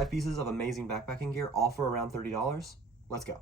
5 pieces of amazing backpacking gear, all for around $30. Let's go.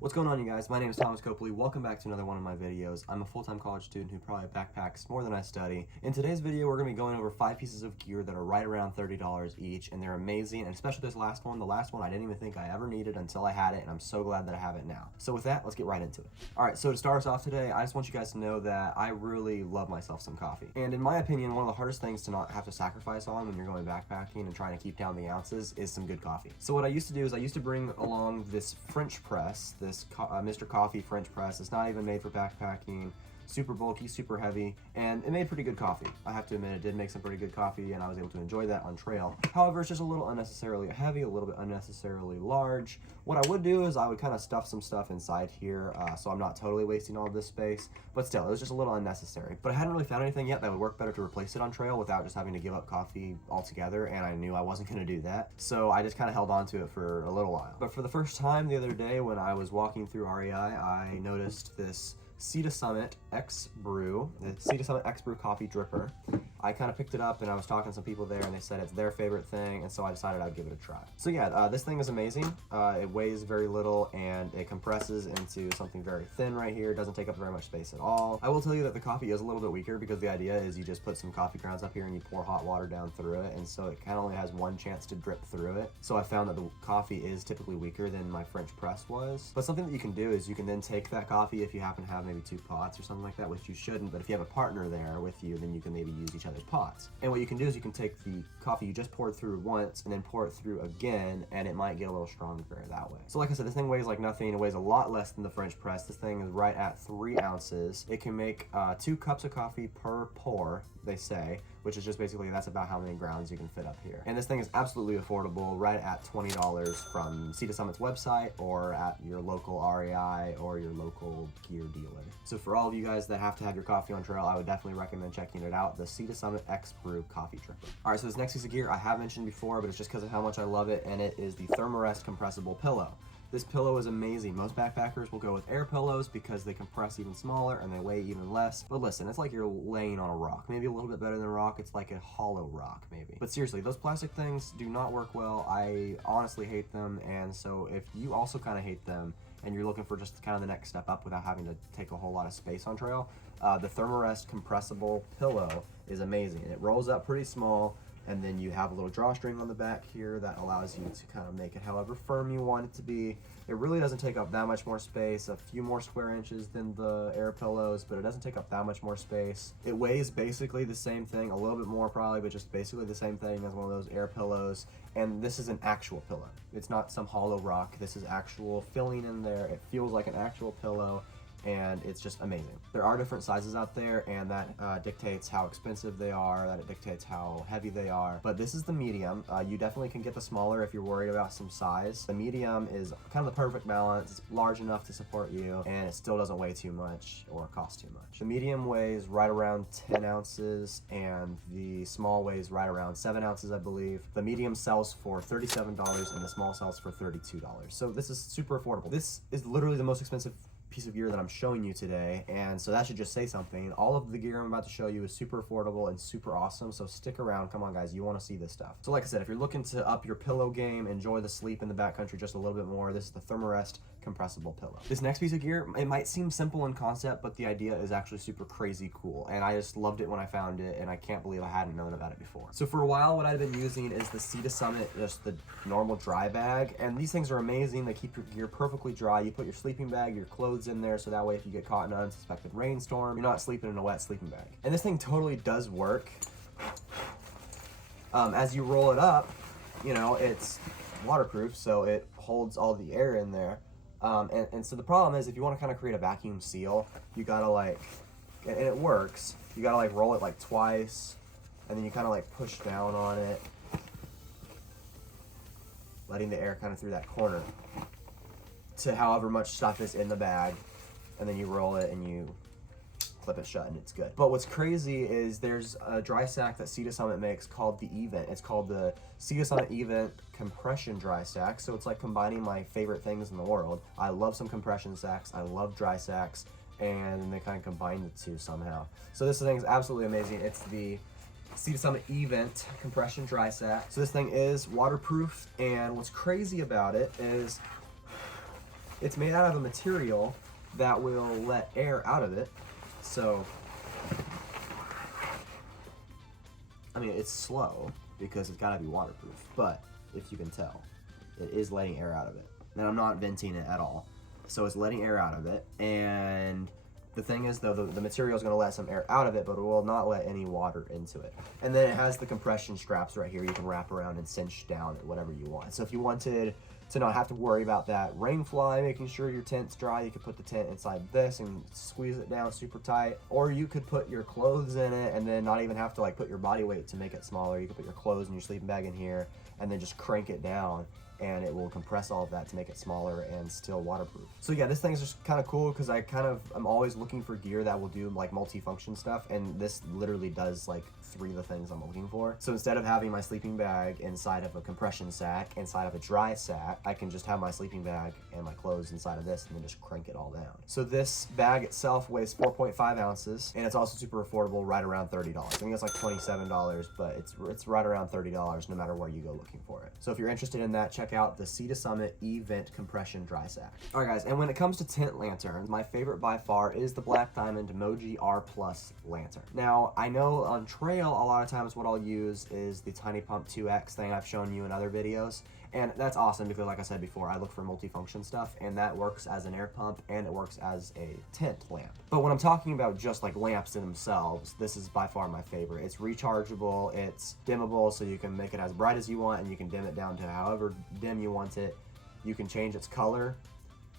What's going on, you guys? My name is Thomas Copley. Welcome back to another one of my videos. I'm a full-time college student who probably backpacks more than I study. In today's video, we're going to be going over 5 pieces of gear that are right around $30 each, and they're amazing, and especially this last one. The last one I didn't even think I ever needed until I had it, and I'm so glad that I have it now. So with that, let's get right into it. Alright, so to start us off today, I just want you guys to know that I really love myself some coffee. And in my opinion, one of the hardest things to not have to sacrifice on when you're going backpacking and trying to keep down the ounces is some good coffee. So what I used to do is I used to bring along this French press, this Mr. Coffee French press. It's not even made for backpacking. Super bulky, super heavy, and it made pretty good coffee. I have to admit, it did make some pretty good coffee, and I was able to enjoy that on trail. However, it's just a little unnecessarily heavy, a little bit unnecessarily large. What I would do is I would kind of stuff some stuff inside here, so I'm not totally wasting all of this space, but still, it was just a little unnecessary. But I hadn't really found anything yet that would work better to replace it on trail without just having to give up coffee altogether, and I knew I wasn't going to do that, so I just kind of held on to it for a little while. But for the first time the other day when I was walking through REI, I noticed this Sea to Summit X Brew, the Sea to Summit X Brew coffee dripper. I kind of picked it up and I was talking to some people there and they said it's their favorite thing, and so I decided I'd give it a try. So yeah, this thing is amazing. It weighs very little and it compresses into something very thin right here. It doesn't take up very much space at all. I will tell you that the coffee is a little bit weaker because the idea is you just put some coffee grounds up here and you pour hot water down through it, and so it kind of only has one chance to drip through it. So I found that the coffee is typically weaker than my French press was. But something that you can do is you can then take that coffee, if you happen to have maybe 2 pots or something like that, which you shouldn't, but if you have a partner there with you, then you can maybe use each other's pots. And what you can do is you can take the coffee you just poured through once and then pour it through again, and it might get a little stronger that way. So like I said, this thing weighs like nothing. It weighs a lot less than the French press. This thing is right at 3 ounces. It can make 2 cups of coffee per pour, they say, which is just basically, that's about how many grounds you can fit up here. And this thing is absolutely affordable, right at $20 from Sea to Summit's website or at your local REI or your local gear dealer. So for all of you guys that have to have your coffee on trail, I would definitely recommend checking it out, the Sea to Summit X Brew coffee dripper. All right, so this next piece of gear I have mentioned before, but it's just because of how much I love it, and it is the Thermarest compressible pillow. This pillow is amazing. Most backpackers will go with air pillows because they compress even smaller and they weigh even less. But listen, it's like you're laying on a rock. Maybe a little bit better than a rock. It's like a hollow rock, maybe. But seriously, those plastic things do not work well. I honestly hate them. And so if you also kind of hate them and you're looking for just kind of the next step up without having to take a whole lot of space on trail, the Thermarest compressible pillow is amazing. It rolls up pretty small, and then you have a little drawstring on the back here that allows you to kind of make it however firm you want it to be. It really doesn't take up that much more space, a few more square inches than the air pillows, but it doesn't take up that much more space. It weighs basically the same thing, a little bit more probably, but just basically the same thing as one of those air pillows. And this is an actual pillow. It's not some hollow rock. This is actual filling in there. It feels like an actual pillow, and it's just amazing. There are different sizes out there, and that dictates how expensive they are, that it dictates how heavy they are. But this is the medium. You definitely can get the smaller if you're worried about some size. The medium is kind of the perfect balance. It's large enough to support you, and it still doesn't weigh too much or cost too much. The medium weighs right around 10 ounces, and the small weighs right around 7 ounces, I believe. The medium sells for $37, and the small sells for $32. So this is super affordable. This is literally the most expensive piece of gear that I'm showing you today, and so that should just say something. All of the gear I'm about to show you is super affordable and super awesome, so stick around. Come on guys, you want to see this stuff. So like I said, if you're looking to up your pillow game, enjoy the sleep in the backcountry just a little bit more, this is the Thermarest compressible pillow. This next piece of gear, it might seem simple in concept, but the idea is actually super crazy cool, and I just loved it when I found it, and I can't believe I hadn't known about it before. So for a while, what I've been using is the Sea to Summit, just the normal dry bag, and these things are amazing. They keep your gear perfectly dry. You put your sleeping bag, your clothes in there, so that way if you get caught in an unsuspected rainstorm, you're not sleeping in a wet sleeping bag. And this thing totally does work. As you roll it up, you know, it's waterproof, so it holds all the air in there. And so the problem is, if you want to kind of create a vacuum seal, you gotta like, and it works, you gotta like roll it like twice, and then you kind of like push down on it, letting the air kind of through that corner to however much stuff is in the bag, and then you roll it and you clip it shut and it's good. But what's crazy is there's a dry sack that Sea to Summit makes called the Event. It's called the Sea to Summit Event Compression Dry Sack. So it's like combining my favorite things in the world. I love some compression sacks, I love dry sacks, and they kind of combine the two somehow. So this thing is absolutely amazing. It's the Sea to Summit E-Vent compression dry sack. So this thing is waterproof, and what's crazy about it is it's made out of a material that will let air out of it. So, I mean, it's slow because it's gotta be waterproof, but if you can tell, it is letting air out of it. And I'm not venting it at all. So it's letting air out of it, and the thing is, though, the material is going to let some air out of it, but it will not let any water into it. And then it has the compression straps right here you can wrap around and cinch down at whatever you want. So if you wanted to not have to worry about that rain fly, making sure your tent's dry, you could put the tent inside this and squeeze it down super tight. Or you could put your clothes in it and then not even have to like put your body weight to make it smaller. You could put your clothes and your sleeping bag in here and then just crank it down, and it will compress all of that to make it smaller and still waterproof. So yeah, this thing is just kind of cool because I'm always looking for gear that will do like multi-function stuff, and this literally does like 3 of the things I'm looking for. So instead of having my sleeping bag inside of a compression sack, inside of a dry sack, I can just have my sleeping bag and my clothes inside of this and then just crank it all down. So this bag itself weighs 4.5 ounces, and it's also super affordable, right around $30. I think it's like $27, but it's right around $30 no matter where you go looking for it. So if you're interested in that, check out the Sea to Summit E-Vent compression dry sack. All right guys, and when it comes to tent lanterns, my favorite by far is the Black Diamond Moji R Plus lantern. Now, I know on trail, a lot of times what I'll use is the Tiny Pump 2X thing I've shown you in other videos. And that's awesome because, like I said before, I look for multifunction stuff, and that works as an air pump and it works as a tent lamp. But when I'm talking about just like lamps in themselves, this is by far my favorite. It's rechargeable, it's dimmable, so you can make it as bright as you want and you can dim it down to however dim you want it. You can change its color.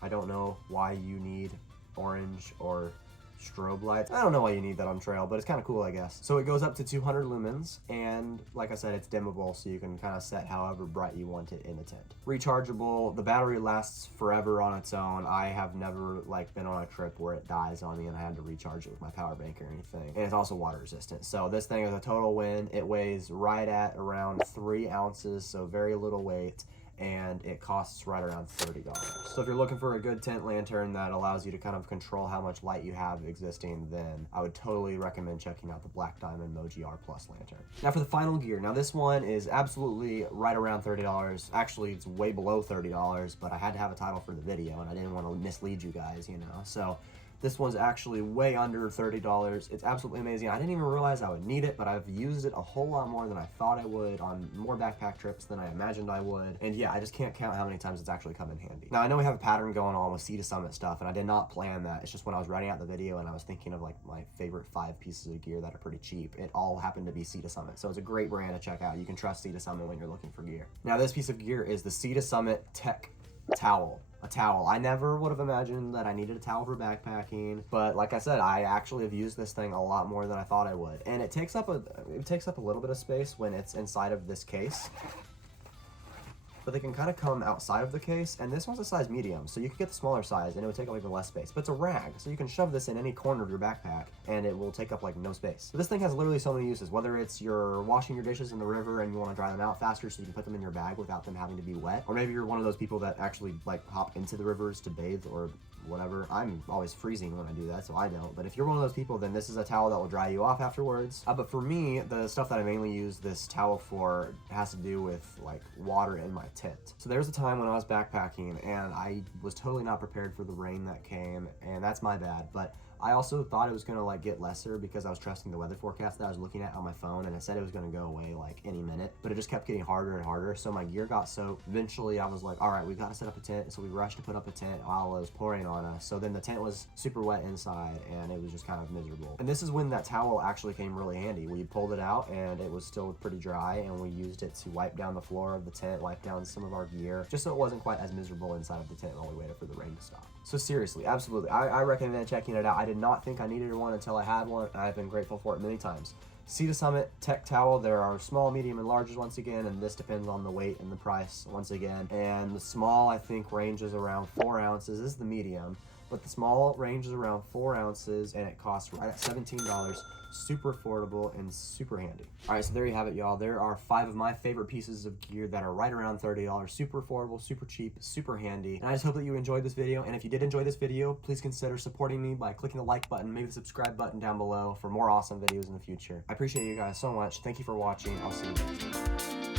I don't know why you need orange or strobe lights. I don't know why you need that on trail, but it's kind of cool, I guess. So it goes up to 200 lumens, and like I said, it's dimmable, so you can kind of set however bright you want it in the tent. Rechargeable, the battery lasts forever on its own. I have never like been on a trip where it dies on me and I had to recharge it with my power bank or anything. And it's also water resistant. So this thing is a total win. It weighs right at around 3 ounces, so very little weight, and it costs right around $30. So if you're looking for a good tent lantern that allows you to kind of control how much light you have existing, then I would totally recommend checking out the Black Diamond Moji R Plus lantern. Now for the final gear, now this one is absolutely right around $30. Actually, it's way below $30, but I had to have a title for the video and I didn't want to mislead you guys, you know. So this one's actually way under $30. It's absolutely amazing. I didn't even realize I would need it, but I've used it a whole lot more than I thought I would on more backpack trips than I imagined I would. And yeah, I just can't count how many times it's actually come in handy. Now, I know we have a pattern going on with Sea to Summit stuff, and I did not plan that. It's just when I was writing out the video and I was thinking of like my favorite 5 pieces of gear that are pretty cheap, it all happened to be Sea to Summit. So it's a great brand to check out. You can trust Sea to Summit when you're looking for gear. Now, this piece of gear is the Sea to Summit Tech Towel. A towel. I never would have imagined that I needed a towel for backpacking, but like I said, I actually have used this thing a lot more than I thought I would. And it takes up a little bit of space when it's inside of this case, but they can kind of come outside of the case, and this one's a size medium, so you could get the smaller size and it would take up even less space. But it's a rag, so you can shove this in any corner of your backpack and it will take up like no space. So this thing has literally so many uses, whether it's you're washing your dishes in the river and you want to dry them out faster so you can put them in your bag without them having to be wet, or maybe you're one of those people that actually like hop into the rivers to bathe or whatever. I'm always freezing when I do that, so I don't. But if you're one of those people, then this is a towel that will dry you off afterwards. But for me, the stuff that I mainly use this towel for has to do with like water in my tent. So there's a time when I was backpacking and I was totally not prepared for the rain that came, and that's my bad. But I also thought it was gonna like get lesser because I was trusting the weather forecast that I was looking at on my phone, and it said it was gonna go away like any minute, but it just kept getting harder and harder. So my gear got soaked. Eventually I was like, all right, we gotta set up a tent. So we rushed to put up a tent while it was pouring on us. So then the tent was super wet inside and it was just kind of miserable. And this is when that towel actually came really handy. We pulled it out and it was still pretty dry, and we used it to wipe down the floor of the tent, wipe down some of our gear, just so it wasn't quite as miserable inside of the tent while we waited for the rain to stop. So seriously, absolutely, I recommend checking it out. I did not think I needed one until I had one, and I've been grateful for it many times. Sea to Summit Tech Towel, there are small, medium, and larges once again, and this depends on the weight and the price once again. And the small, I think, ranges around 4 ounces. This is the medium. but the small range is around 4 ounces and it costs right at $17. Super affordable and super handy. All right, so there you have it, y'all. There are 5 of my favorite pieces of gear that are right around $30. Super affordable, super cheap, super handy. And I just hope that you enjoyed this video. And if you did enjoy this video, please consider supporting me by clicking the like button, maybe the subscribe button down below for more awesome videos in the future. I appreciate you guys so much. Thank you for watching. I'll see you next time.